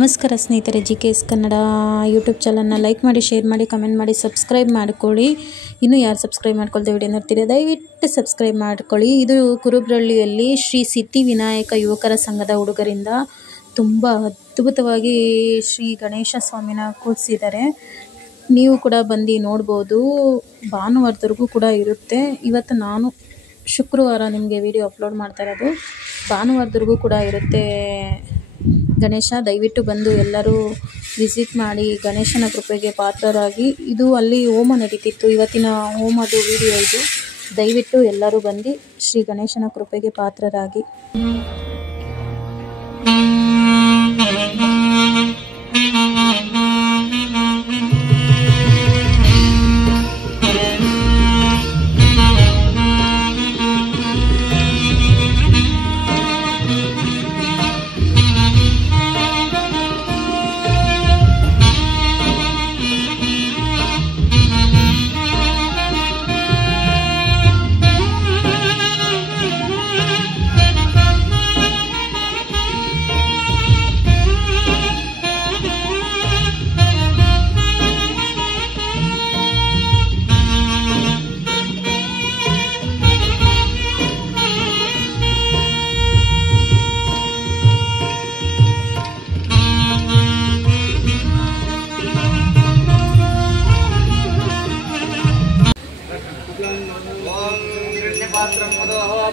ನಮಸ್ಕಾರ ಸ್ನೇಹಿತರೆ, GKS Kannada YouTube ಚಾನಲ್ನ ಲೈಕ್ ಮಾಡಿ, ಶೇರ್ ಮಾಡಿ, ಕಮೆಂಟ್ ಮಾಡಿ, ಸಬ್ಸ್ಕ್ರೈಬ್ ಮಾಡ್ಕೊಳ್ಳಿ. ಇನ್ನೂ ಯಾರು ಸಬ್ಸ್ಕ್ರೈಬ್ ಮಾಡ್ಕೊಳ್ತಾ ವಿಡಿಯೋ ನೋಡ್ತೀರಾ ದಯವಿಟ್ಟು ಸಬ್ಸ್ಕ್ರೈಬ್ ಮಾಡ್ಕೊಳ್ಳಿ. ಇದು ಕುರುಬ್ರಳ್ಳಿಯಲ್ಲಿ ಶ್ರೀ ಸಿದ್ಧಿ ವಿನಾಯಕ ಯುವಕರ ಸಂಘದ ಹುಡುಗರಿಂದ ತುಂಬ ಅದ್ಭುತವಾಗಿ ಶ್ರೀ ಗಣೇಶ ಸ್ವಾಮಿನ ಕೂರಿಸಿದ್ದಾರೆ. ನೀವು ಕೂಡ ಬಂದು ನೋಡ್ಬೋದು. ಭಾನುವಾರದವರೆಗೂ ಕೂಡ ಇರುತ್ತೆ. ಇವತ್ತು ನಾನು ಶುಕ್ರವಾರ ನಿಮಗೆ ವಿಡಿಯೋ ಅಪ್ಲೋಡ್ ಮಾಡ್ತಾ ಇರೋದು. ಭಾನುವಾರದವರೆಗೂ ಕೂಡ ಇರುತ್ತೆ ಗಣೇಶ. ದಯವಿಟ್ಟು ಬಂದು ಎಲ್ಲರೂ ವಿಸಿಟ್ ಮಾಡಿ ಗಣೇಶನ ಕೃಪೆಗೆ ಪಾತ್ರರಾಗಿ. ಇದು ಅಲ್ಲಿ ಹೋಮ ನಡೀತಿತ್ತು, ಇವತ್ತಿನ ಹೋಮದ ವಿಡಿಯೋ ಇದು. ದಯವಿಟ್ಟು ಎಲ್ಲರೂ ಬಂದು ಶ್ರೀ ಗಣೇಶನ ಕೃಪೆಗೆ ಪಾತ್ರರಾಗಿ.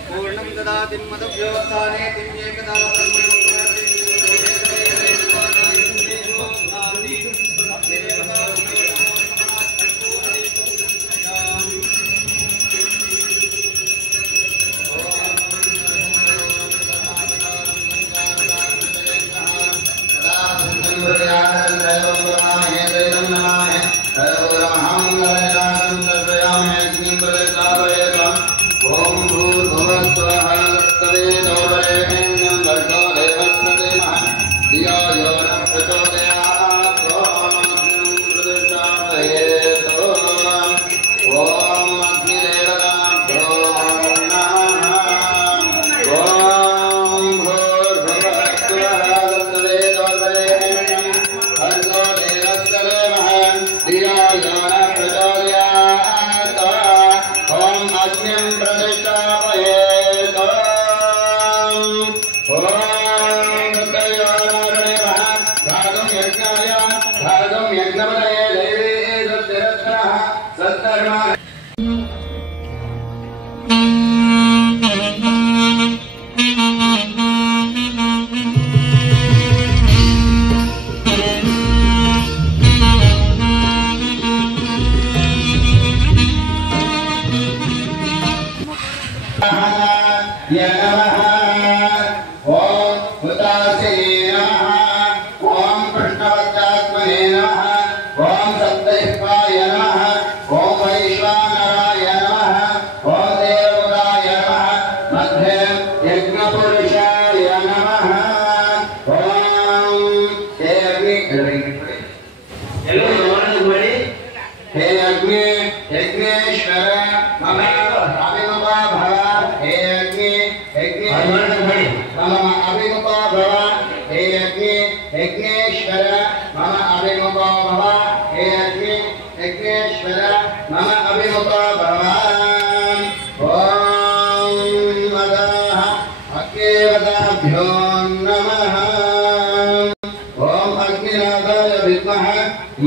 पूर्णं ददाति मदव्योत्थाने तिन्येकदा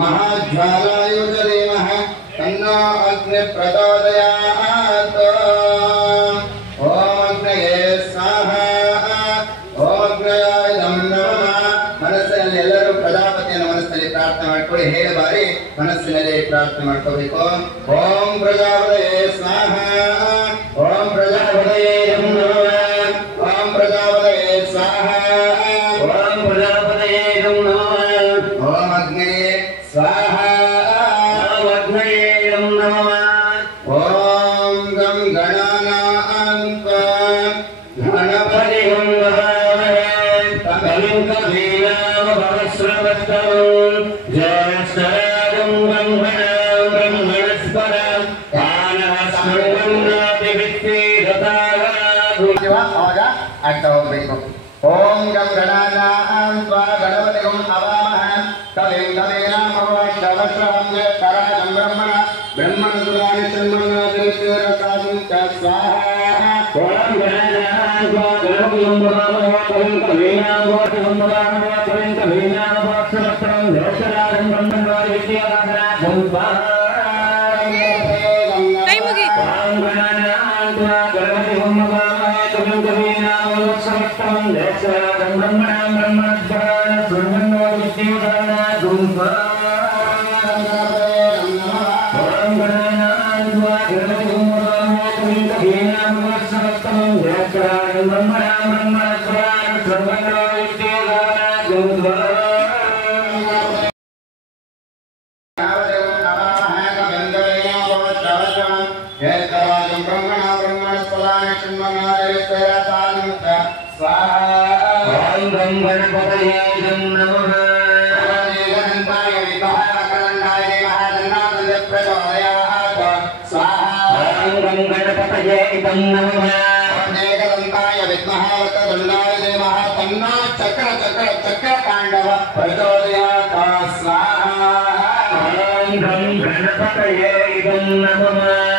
महाज्वालाय धीमह तन्नो अग्नि प्रचोदयात्। ओम अग्नये स्वाहा ओम अग्नयाय नमः। ಮನಸ್ಸಿನಲ್ಲೆಲ್ಲರೂ ಪ್ರಜಾಪತಿಯನ್ನು ಮನಸ್ಸಿನಲ್ಲಿ ಪ್ರಾರ್ಥನೆ ಮಾಡಿಕೊಳ್ಳಿ. 7 ಬಾರಿ ಮನಸ್ಸಿನಲ್ಲಿ ಪ್ರಾರ್ಥನೆ ಮಾಡ್ಕೋಬೇಕು. ಓಂ ಪ್ರಜಾಪತಯೇ ಸ್ವಾಹಾ ಓಂ ಪ್ರಜಾಪತಯೇ ನಮಃ ಓಂ ಪ್ರಜಾಪತಯೇ ಸ್ವಾಹಾ ಓಂ ಪ್ರಜಾಪತಯೇ ನಮಃ ಓಂ ಅಗ್ನಯೇ स्वाहा वग्नये नमः। ओम गं गणानां गणपतिं वहामहे तमिं कवीनां भवस्रवस्तमं ज्येष्ठराजं ब्रह्मणां ब्रह्मणस्पदं कानः स्मृण्वन्नाति वित्तिरताः। आवाज ಆಗ್ತಾ ಹೋಗಬೇಕು. ओम गं गणानां गणपतिं गणपतये नमः।